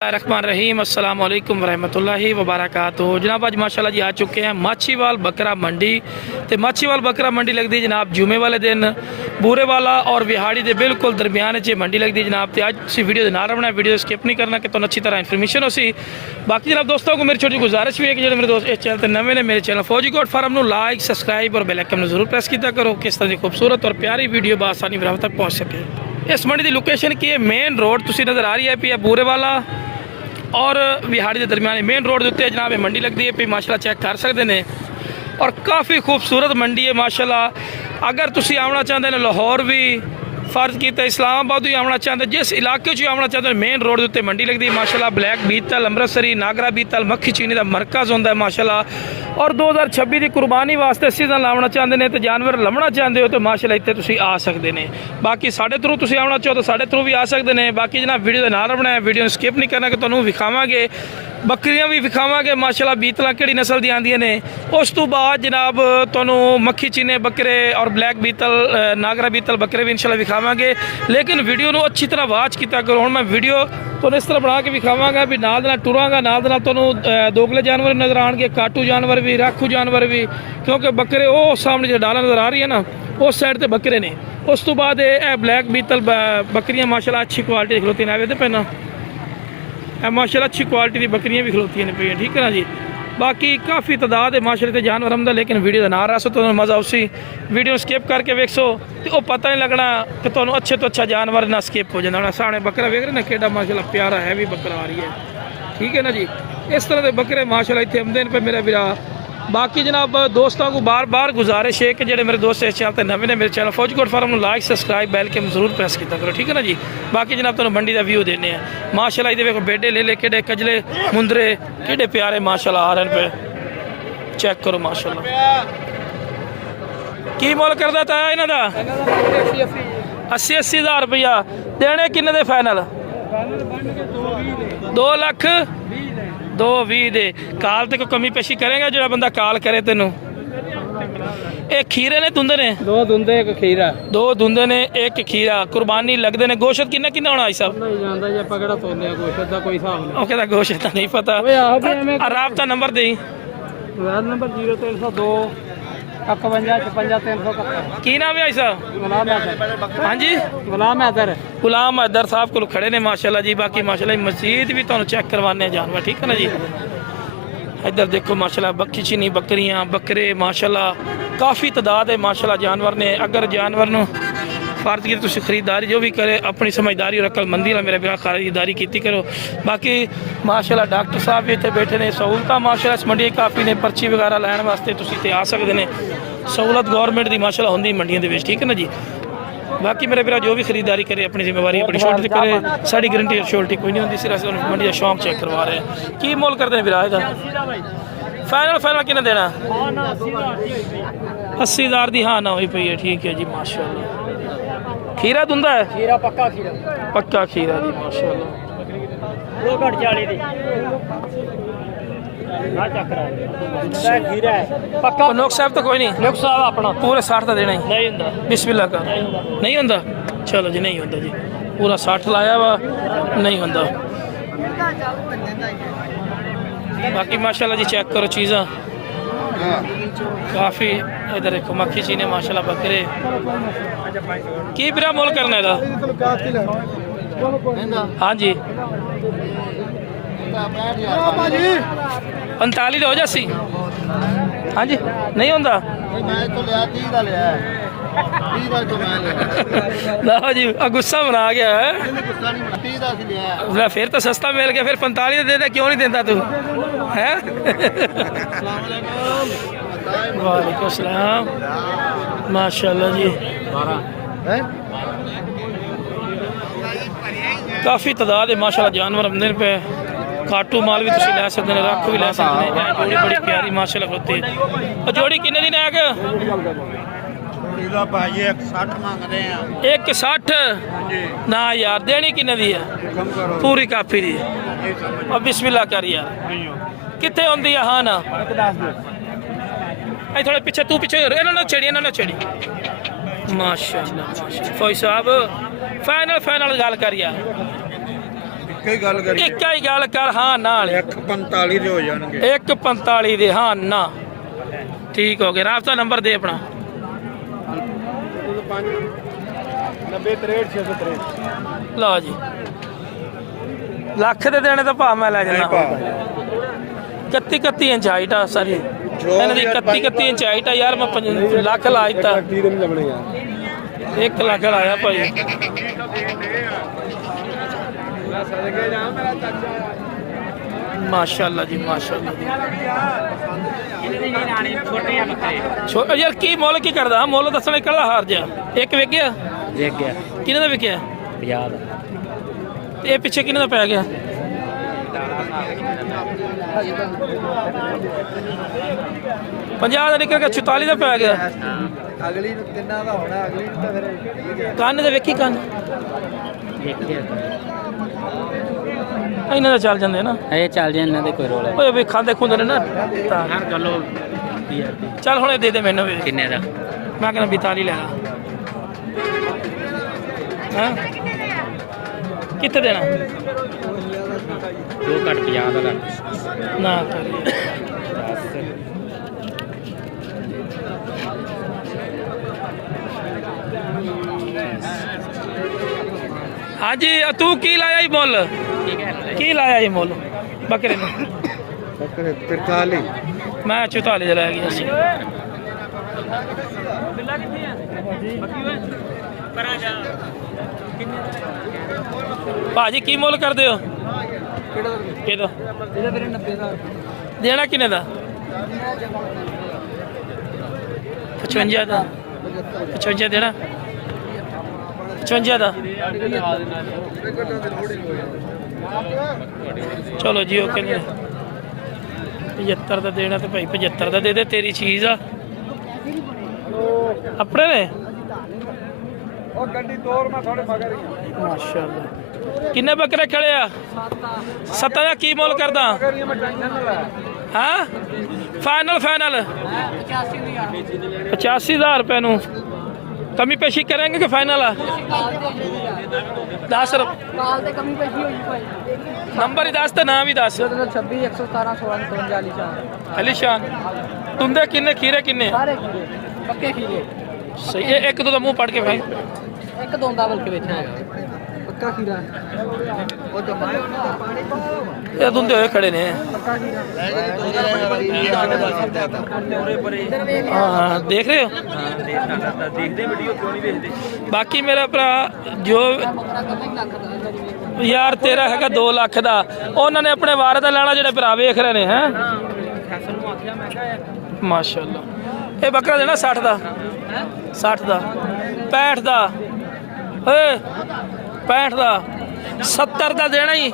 रहमान रहीम अस्सलाम वालेकुम रहमतुल्लाहि व बरकातुहू। जनाब आज माशाल्लाह जी आ चुके हैं माछीवाल बकरा मंडी। तो माछीवाल बकरा मंडी लगती है जनाब जुमे वाले दिन बूरेवाला और विहाड़ी के बिल्कुल दरमियान च मंडी लगती है जनाब। तो आज तुम वीडियो के नाल रहना, वीडियो स्किप नहीं करना कि तुम अच्छी तरह इन्फॉर्मेशन हो सी। बाकी जनाब दोस्तों को मेरी छोटी गुजारिश भी है कि जो मेरे दोस्त इस चैनल पर नवे ने मेरे चैनल फौजी गोट फार्म को लाइक सबसक्राइब और बेल आइकन जरूर प्रेस किया करो, किस तरह की खूबसूरत और प्यारी वीडियो बआसानी बराबर तक पहुँच सके। इस मंडी की लोकेशन की है मेन रोड तुम नज़र आ रही है पी बूरेवाला और विहाड़ी के दरमियान मेन रोड के उत्ते जनाब मंडी लगती है। भी माशाल्लाह चेक कर सकते हैं और काफ़ी खूबसूरत मंडी है माशाल्लाह। अगर तुम आना चाहते हैं लाहौर भी फर्ज किया, इस्लामाबाद भी आना चाहते, जिस इलाके आना चाहते हैं मेन रोड के उत्ते मंडी लगती है माशाल्लाह। ब्लैक बीतल अमृतसरी नागरा बीतल मक्खी चीनी का मरकज़ होंदा है माशाल्लाह। और 2026 की कुर्बानी वास्ते सीजन लाना चाहते हैं तो जानवर लभना चाहते हो तो माशाल्लाह इतने तुम आ सकते हैं। बाकी साढ़े थ्रू तुम आना चाहो तो साढ़े थ्रू भी आ सकते हैं। बाकी जनाब वीडियो के नाल रहना है, वीडियो स्किप नहीं करना कि तुहानूं विखावांगे, बकरियां भी विखावांगे माशाल्लाह बीतल किहड़ी नस्ल दी आंदियां ने। उस तो बाद जनाब तुहानूं मक्खी चीने बकरे और ब्लैक बीतल नागरा बीतल बकरे भी इंशाल्लाह विखावांगे। लेकिन वीडियो नूं अच्छी तरह वाच किया करो। हुण मैं वीडियो तुहानूं इस तरह बना के विखावांगा भी नाल दे नाल टुरांगा, नाल दे नाल तुहानूं दोगले जानवर नज़र आउणगे, काटू जानवर भी, राखू जानवर भी, क्योंकि बकरे वो सामने जो डाला नज़र आ रही है ना उस साइड ते बकरे ने। उस तो बाद ये ब्लैक बीतल बकरियां माशाल्लाह अच्छी क्वालिटी की खलोती ने पहना माशाल्लाह अच्छी क्वालिटी की बकरियां भी खलोती ने पे, ठीक है ना जी। बाकी काफ़ी तादाद है माशाल्लाह जानवर हमदा, लेकिन वीडियो का ना रहा सो तो मज़ा उसी वीडियो स्किप करके वेखो तो वो पता नहीं लगना कि तुहानूं अच्छे तो अच्छा जानवर ना स्किप हो जाता। सामने बकरा वेख रहे ना केड़ा माशाल्लाह प्यारा है भी बकरा आ रही है, ठीक है ना जी। इस तरह के बकरे माशाल्लाह इतने आमदे पे मेरा वीरा। बाकी जनाब दोस्तों को बार बार गुजारिश है कि जो मेरे दोस्त इस चैनल पर नवे ने मेरे channel Fauji Kot farm like subscribe bell के जरूर प्रेस किया करो, ठीक है ना जी। बाकी जनाब तुम मंडी का व्यू देने हैं माशाल्लाह। ये देखो बेडे ले केड़े कजले मुंदरे केड़े प्यारे माशाल्लाह आ रहे पे, चेक करो माशाल्लाह। की मुल करदा था इन्हां दा 80 हज़ार रुपया देने किन्ने दे फाइनल 2 लाख 220 दे। काल ते कोई कमी पेशी करेगा जो बंदा काल करे तेनू। एक खीरे ने दुंदे ने 2 दुंदे एक खीरा 2 दुंदे ने एक खीरा कुर्बानी लगते हैं। गोश्त किन्ना किन्ना होना भाई साहब नहीं जानदा जे पकड़ा तोले गोश्त दा कोई हिसाब नहीं। ओके दा गोश्त दा नहीं पता। राबता नंबर दे नंबर 0302 51 56 371। की नाम है भाई साहब? गुलाम हैदर। हाँ जी गुलाम हैदर। गुलाम हैदर साहब को खड़े ने माशाल्लाह जी। बाकी माशाल्लाह मस्जिद भी तुहानूं चेक करवाने जानवर, ठीक है ना जी। इधर देखो माशाल्लाह बक्की चीनी बकरियां बकरे माशाल्लाह काफ़ी तादाद है माशाल्लाह जानवर ने। अगर जानवर नूं फर्ज की तुम खरीदारी जो भी करे अपनी समझदारी और अकलमंदी ना मेरे बिना खरीदारी की करो। बाकी माशाल्लाह डॉक्टर साहब भी इतने बैठे ने, सहूलत माशाल्लाह इस मंडी काफ़ी ने, पर्ची वगैरह लैन वास्ते तुम इतने आ सकते हैं। सहूलत गौरमेंट की माशाल्लाह होंदी मंडियों के, ठीक है ना जी। बाकी मेरे बिना जो भी खरीदारी करे अपनी जिम्मेवारी अपनी शोल्टी करे, साड़ी गारंटी और शोल्टी कोई नहीं होती, सिर्फ मंडी का शौक चेक करवा रहे हैं। की मोल करते हैं बिरा का फाइनल फाइनल किन्ने देना 80 हज़ार की हाँ ना हुई पई है, ठीक है जी माशाल्लाह। खीरा दुंदा है खीरा पक्का खीरा जी माशाल्लाह। 2 घट 40 दी ना चक्कर है खीरा है पक्का। नोक साहब तो कोई नहीं, नोक साहब अपना पूरे 60 का देना ही नहीं हुंदा। बिस्मिल्लाह का नहीं हुंदा, चलो जी नहीं हुंदा जी, पूरा 60 लाया वा नहीं हुंदा। बाकी माशाल्लाह जी चेक करो चीज़ा काफ़ी। इधर देखो मक्खी चीने माशाल्लाह बकरे की बिरा मोल करना है हाँ जी 45 हो जासी हाँ जी नहीं होंदा लो जी गुस्सा बना गया है फिर तो सस्ता मिल गया, फिर 45 दे दे, क्यों नहीं देता तू है। वालेकुम सलाम माशाल्लाह जी। काफ़ी तादाद है माशाल्लाह जानवर आमदन पे। काटू माल भी तुम लै सकते हैं, रख भी लै सकते हैं। जोड़ी बड़ी प्यारी माशाल्लाह होती है। और जोड़ी किन्ने दिन है 160 ना यार देनी किन्ने दी है पूरी काफी दी। और बिस्मिल्लाह कर यार कितने आती है हाँ ना थोड़े पीछे तू पीछे इन्होंने छेड़ी माशाल्लाह। फौज साहब फाइनल गल कर यार ਇੱਕ ਹੀ ਗੱਲ ਕਰੀ ਇੱਕ ਹੀ ਗੱਲ ਕਰ ਹਾਂ ਨਾਲ 145 ਦੇ ਹੋ ਜਾਣਗੇ 145 ਦੇ ਹਾਂ ਨਾ ਠੀਕ ਹੋ ਗਿਆ ਰਾਬਤਾ ਨੰਬਰ ਦੇ ਆਪਣਾ 90 63 663 ਲਓ ਜੀ ਲੱਖ ਦੇ ਦੇਣੇ ਤਾਂ ਭਾਅ ਮੈਂ ਲੈ ਜਾਣਾ 31 ਇੰਚ ਹਾਈਟ ਆ ਸਾਰੀ ਇਹਨਾਂ ਦੀ 31 ਇੰਚ ਹਾਈਟ ਆ ਯਾਰ ਮੈਂ ਲੱਖ ਲਾ ਦਿੱਤਾ 1 ਲੱਖ ਲਾਇਆ ਭਾਈ ਮਾਸ਼ਾਅੱਲਾ ਜੀ ਮਾਸ਼ਾਅੱਲਾ ਯਾਰ ਕੀ ਮੁੱਲ ਕੀ ਕਰਦਾ ਮੁੱਲ ਦੱਸਣਾ ਨਿਕਲਦਾ ਹਾਰ ਜਾ ਇੱਕ ਵਿਕ ਗਿਆ ਕਿਹਨੇ ਦਾ ਵਿਕਿਆ 50 ਦਾ ਤੇ ਇਹ ਪਿੱਛੇ ਕਿਹਨੇ ਦਾ ਪੈ ਗਿਆ 50 ਦਾ ਨਿਕਲ ਕੇ 44 ਦਾ ਪੈ ਗਿਆ ਅਗਲੀ ਨੂੰ ਕਿੰਨਾ ਦਾ ਹੋਣਾ ਅਗਲੀ ਨੂੰ ਤਾਂ ਫਿਰ ਕੰਨ ਦੇ ਵੇਖੀ ਕੰਨ ਦੇਖਿਆ ਇਹਨਾਂ ਦਾ ਚੱਲ ਜਾਂਦੇ ਨਾ ਇਹ ਚੱਲ ਜੇ ਇਹਨਾਂ ਦੇ ਕੋਈ ਰੋਲ ਓਏ ਵੇ ਖਾਂਦੇ ਖੁੰਦੇ ਨੇ ਨਾ ਤਾਂ ਹਰ ਗੱਲੋਂ ਚੱਲ ਹੁਣ ਇਹ ਦੇ ਦੇ ਮੈਨੂੰ ਵੀ ਕਿੰਨੇ ਦਾ ਮੈਂ ਕਹਿੰਦਾ 42 ਲੈ ਲਾ ਹਾਂ ਕਿੱਥੇ ਦੇਣਾ ਦੋ ਘੱਟ 50 ਦਾ ਲੱਗ ਨਾ ਕਰ ਹਾਂਜੀ ਤੂੰ ਕੀ ਲਾਇਆ ਹੀ ਮੁੱਲ ਕੀ ਲਾਇਆ ਹੀ ਮੁੱਲ ਬੱਕਰੇ ਨੂੰ ਬੱਕਰੇ 43 ਮੈਂ 44 ਦੇ ਲੈ ਗਿਆ ਸੀ ਭਾਜੀ ਕੀ ਮੁੱਲ ਕਰਦੇ ਹੋ ਕਿਹਦਾ ਇਹਦਾ ਵੀਰੇ 90000 ਦੇਣਾ ਕਿੰਨੇ ਦਾ 55 ਦਾ 55 ਦੇਣਾ 55 ਦਾ ਚਲੋ ਜੀ ਉਹ ਕਹਿੰਦੇ 75 ਦਾ ਦੇਣਾ ਤੇ ਭਾਈ 75 ਦਾ ਦੇ ਦੇ ਤੇਰੀ ਚੀਜ਼ ਆ ਆਪਣੇ ਨੇ ਉਹ ਗੱਡੀ ਤੋੜ ਮੈਂ ਥੋੜੇ ਮਗਰ ਹੀ ਮਾਸ਼ਾਅੱਲਾ ਕਿੰਨੇ ਬੱਕਰੇ ਖੜੇ ਆ 7 ਦਾ ਕੀ ਮੁੱਲ ਕਰਦਾ ਮੈਂ ਟੈਨਸ਼ਨ ਨਾ ਲੈ ਹਾਂ ਫਾਈਨਲ 85000 रुपए ਨੂੰ ਕਮੀ ਪੇਸ਼ੀ ਕਰਾਂਗੇ ਕਿ ਫਾਈਨਲ ਆ 10 ਕਾਲ ਤੇ ਕਮੀ ਪਈ ਹੋਈ ਭਾਈ ਨੰਬਰ ਹੀ ਦੱਸ ਤੇ ਨਾਮ ਵੀ ਦੱਸ 26 117 16 52 ਚਾਰ ਅਲੀਸ਼ਾਨ ਤੁੰਦੇ ਕਿੰਨੇ ਖੀਰੇ ਕਿੰਨੇ ਸਾਰੇ ਖੀਰੇ ਪੱਕੇ ਖੀਰੇ ਸਹੀ ਇਹ ਇੱਕ ਦੋ ਦਾ ਮੂੰਹ ਪੜ ਕੇ ਭਾਈ ਇੱਕ ਦੋਂਦਾ ਬਲਕਿ ਵਿੱਚ ਹੈਗਾ ਪੱਕਾ ਖੀਰਾ ਉਹ ਜਮਾਇਆ ਉਹਨਾਂ ਦਾ ਪਾਣੀ ਪਾਓ ਇਹ ਦੁੰਦੇ ਹੋਏ ਖੜੇ ਨੇ ਪੱਕਾ ਖੀਰਾ ਹਾਂ ਦੇਖ ਰਹੇ ਹੋ ਦੇਖਦੇ ਵੀਡੀਓ ਕਿਉਂ ਨਹੀਂ ਵੇਖਦੇ ਬਾਕੀ ਮੇਰਾ ਭਰਾ ਜੋ ਬੱਕਰਾ ਕਰਨਾ ਹੀ ਲੱਖ ਦਾ ਇਹਦਾ ਜੀ ਯਾਰ ਤੇਰਾ ਹੈਗਾ 2 ਲੱਖ ਦਾ ਉਹਨਾਂ ਨੇ ਆਪਣੇ ਵਾਰ ਦਾ ਲੈਣਾ ਜਿਹੜੇ ਭਰਾ ਵੇਖ ਰਹੇ ਨੇ ਹੈ ਮਾਸ਼ਾਅੱਲਾ ਇਹ ਬੱਕਰਾ ਦੇਣਾ 60 ਦਾ 60 ਦਾ 65 ਦਾ ਓਏ 65 ਦਾ 70 ਦਾ ਦੇਣਾ ਹੀ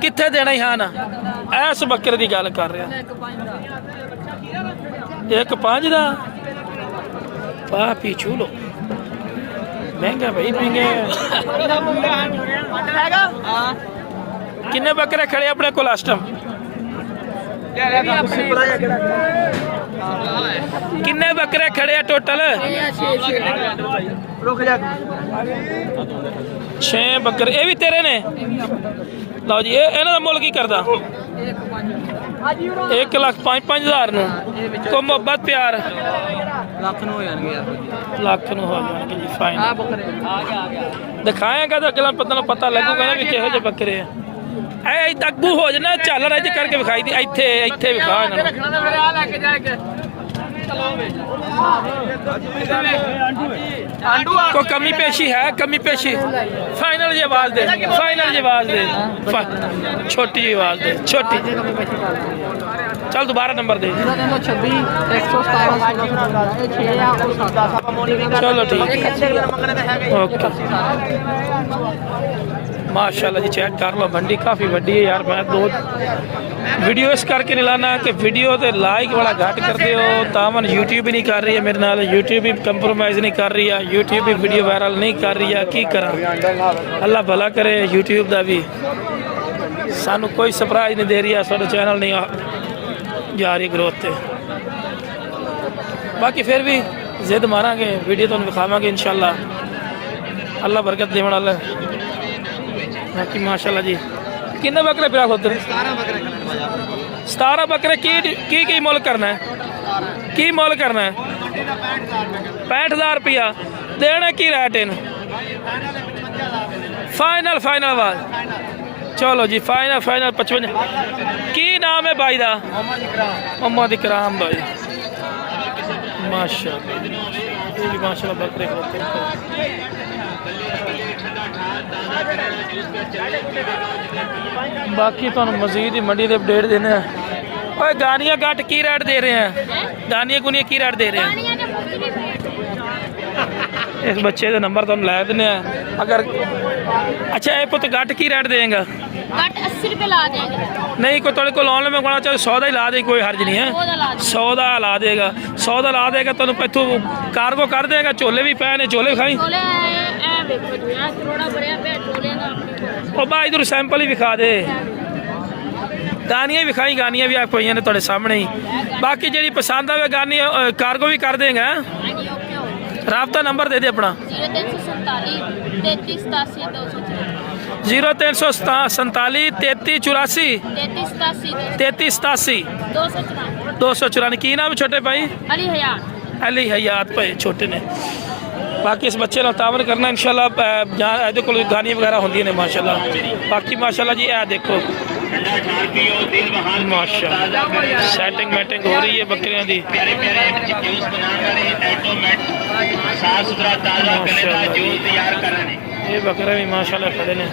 ਕਿੱਥੇ ਦੇਣਾ ਹੀ ਹਾਂ ਨਾ ਐਸ ਬੱਕਰੇ ਦੀ ਗੱਲ ਕਰ ਰਿਹਾ ਇੱਕ ਪੰਜ ਦਾ ਇੱਕ 5 ਦਾ ਪਾ ਪੀਛੂ ਲੋ ਮਹਿੰਗਾ ਭਾਈ ਮਹਿੰਗਾ ਕਿੰਨੇ ਬੱਕਰੇ ਖੜੇ ਆਪਣੇ ਕੋਲ ਇਸ ਟਾਈਮ ਕਿੰਨੇ ਬੱਕਰੇ ਖੜੇ ਆ ਟੋਟਲ ਰੁਕ ਜਾ 6 ਬੱਕਰੇ ਇਹ ਵੀ ਤੇਰੇ ਨੇ ਲਓ ਜੀ ਇਹ ਇਹਨਾਂ ਦਾ ਮੁੱਲ ਕੀ ਕਰਦਾ ਇੱਕ ਪੰਜ 1,05,500 ਨੂੰ ਕੋ ਮੁਹੱਬਤ ਪਿਆਰ ਲੱਖ ਨੂੰ ਹੋ ਜਾਣਗੇ ਯਾਰ ਲੱਖ ਨੂੰ ਹੋ ਜਾਣਗੇ ਜੀ ਫਾਈਨ ਆ ਬੱਕਰੇ ਆ ਗਿਆ ਦਿਖਾਏਗਾ ਤਾਂ ਅਗਲਾ ਪਤਾ ਲੱਗੂਗਾ ਨਾ ਵੀ ਕਿਹੋ ਜਿਹੇ ਬੱਕਰੇ ਆ ਐ ਅੱਗੂ ਹੋ ਜਾਣਾ ਚੱਲ ਰਾਜ ਕਰਕੇ ਵਿਖਾਈ ਦੀ ਇੱਥੇ ਵਿਖਾ ਇਹਨਾਂ ਨੂੰ ਰੱਖਣਾ ਤਾਂ ਫਿਰ ਆ ਲੈ ਕੇ ਜਾਏਗਾ ਕੋਈ ਕਮੀ ਪੇਸ਼ੀ ਹੈ ਕਮੀ ਪੇਸ਼ੀ ਫਾਈਨਲ ਜੀ ਆਵਾਜ਼ ਦੇ ਫਾਈਨਲ ਜੀ ਆਵਾਜ਼ ਦੇ ਛੋਟੀ ਜੀ ਆਵਾਜ਼ ਦੇ ਛੋਟੀ ਕਮੀ ਪੈਸੇ ਕਰ ਦਿੰਦੇ ਚੱਲ ਦੁਬਾਰਾ ਨੰਬਰ ਦੇ ਇਹਦਾ ਕਹਿੰਦਾ 26 117 ਇਹ 6 ਆ ਉਹ 7 ਚਲੋ ਠੀਕ ਹੈ ਓਕੇ माशाल्लाह जी चेक कर लो मंडी काफ़ी वड्डी है यार मैं दो वीडियो इस करके नहीं लाना कि वीडियो तो लाइक बड़ा घट करते हो तावन यूट्यूब भी नहीं कर रही है मेरे नाल यूट्यूब भी कंप्रोमाइज़ नहीं कर रही है यूट्यूब भी वीडियो वायरल नहीं कर रही है की करा अल्लाह भला करे यूट्यूब का भी सानू कोई सरप्राइज नहीं दे रही है साडा चैनल नहीं जा रही ग्रोथ ते बाकी फिर भी जिद मारांगे वीडियो तुहानू विखावांगे इंशाअल्लाह अल्लाह बरकत देवन वाला बाकी माशाल्लाह जी किन्ने बकरे पिया उधर 17 बकरे की मुल करना है की मुल करना है 65,000 रुपया देना की रेट इन फाइनल बात चलो जी फाइनल 55 की नाम है भाई दा मोहम्मद इकराम भाई माशाल्लाह बकरे बाकी तो मजीद ही मंडी के अपडेट देने और गानियाँ घट की रेट दे रहे हैं गानियाँ गुनियाँ की रेट दे रहे हैं इस बच्चे का नंबर तुम लै देने अगर अच्छा ये पुत घट की रेट देगा 80 रुपए ला देंगे नहीं कोई थोड़े को लोन में चाहे 100 का ही ला दे कोई हर्ज नहीं है 100 का ला देगा 100 का ला देगा तुम इतों कार्गो कर देगा झोले भी पे ने झोले खाई छोले ए देखो जी आ करोड़ा भरिया पे छोले ना ओ बा इधर सैंपल ही विखा दे गानियाँ विखाई गानियाँ भी आप ने थोड़े सामने ही बाकी जी पसंद आवे गानी कार्गो भी कर देंगे राबता नंबर दे दे अपना 0347 33 84 33 294 की नाम छोटे भाई अली हयात भाई छोटे ने बाकी इस बच्चे का तावन करना इंशाल्लाह ये को गानी वगैरह होंगी ने माशाल्लाह बाकी माशाल्लाह जी यह देखो माशाल्लाह सेटिंग मैटिंग हो रही है बकरियों की ये बकरे भी माशाल्लाह खड़े ने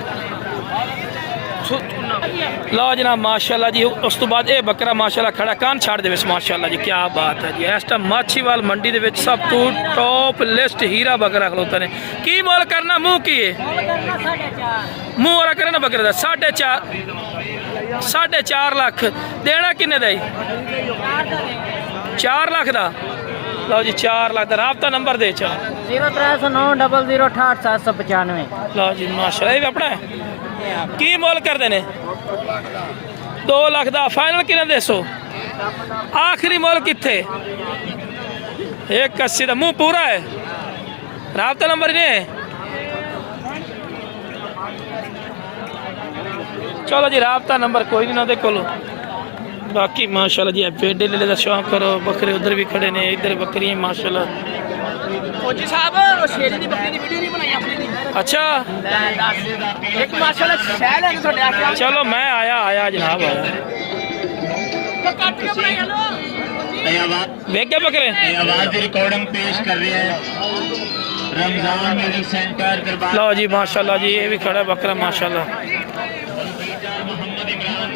लो जनाब माशाल्लाह जी उस तो बाद ये बकरा माशाल्लाह खड़ा कान छाड़ दे माशाल्लाह जी क्या बात है जी इस टाइम माछीवाल मंडी के सब तो टॉप लिस्ट हीरा बकरा खलोता ने की मोल करना मुँह की मुँह वाला करे ना बकरे का 4.5 लाख देना किन्ने दा 4 लाख का लो जी 4 लाख का राबता नंबर दे चलो 0309 008 लो जी माशाल्लाह ये भी अपना है की मोल कर देने 2 लाख का फाइनल किन्ने दसो आखिरी मोल किथे 180 का मुँह पूरा है राबता नंबर नहीं है चलो जी राबता नंबर कोई नहीं ना दे को बाकी माशाल्लाह जी पेडे लेने का शौक करो बकरे उधर भी खड़े ने इधर बकरी माशाल्लाह फौजी साहब शेरे दी बकरी दी वीडियो नहीं बनाई आपने अच्छा एक माशाल्लाह शहर है ਤੁਹਾਡੇ आके चलो मैं आया जनाब आया देख के बकरे आवाज रिकॉर्डिंग पेश कर रहे हैं रमजान म्यूजिक सेंटर दरबार लो जी माशाल्लाह जी ये भी खड़ा है बकरा माशाल्लाह मोहम्मद इमरान